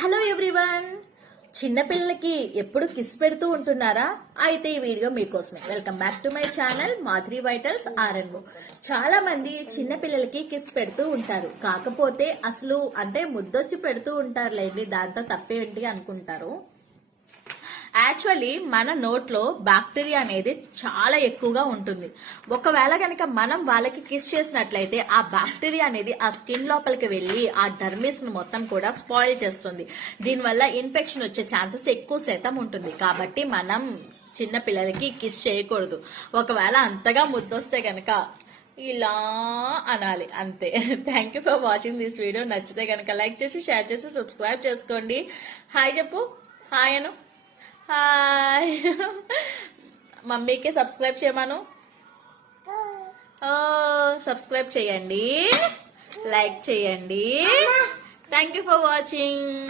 Hello everyone, చిన్నపిల్లలకి ఎప్పుడు kiss పెడుతూ ఉంటున్నారా? అయితే ఈ వీడియో మీకోసమే. Welcome back to my channel Madhuri vitals RNO. చాలా మంది చిన్నపిల్లలకి కిస్ పెడుతూ ఉంటారు, కాకపోతే అసలు అంటే ముద్దొచ్చి పెడుతూ ఉంటారులేండి, దాంట్లో తప్పేంటి అనుకుంటారు. యాక్చువల్లీ మన నోట్లో బ్యాక్టీరియా అనేది చాలా ఎక్కువగా ఉంటుంది. ఒకవేళ కనుక మనం వాళ్ళకి కిస్ చేసినట్లయితే ఆ బ్యాక్టీరియా అనేది ఆ స్కిన్ లోపలికి వెళ్ళి ఆ డర్మిస్ ను మొత్తం కూడా స్పాయిల్ చేస్తుంది. దీనివల్ల ఇన్ఫెక్షన్ వచ్చే ఛాన్సెస్ ఎక్కువ శాతం ఉంటుంది. కాబట్టి మనం చిన్న పిల్లలకి కిస్ చేయకూడదు. ఒకవేళ అంతగా ముద్దొస్తే కనుక ఇలా అనాలి, అంతే. Thank you for watching this video. నచ్చితే కనుక లైక్ చేసి, షేర్ చేసి, సబ్స్క్రైబ్ చేసుకోండి. హాయ్ చెప్పు, హాయ్ అను. హాయ్. మమ్మీకి సబ్స్క్రైబ్ చేయమను. సబ్స్క్రైబ్ చేయండి, లైక్ చేయండి. Thank you for watching.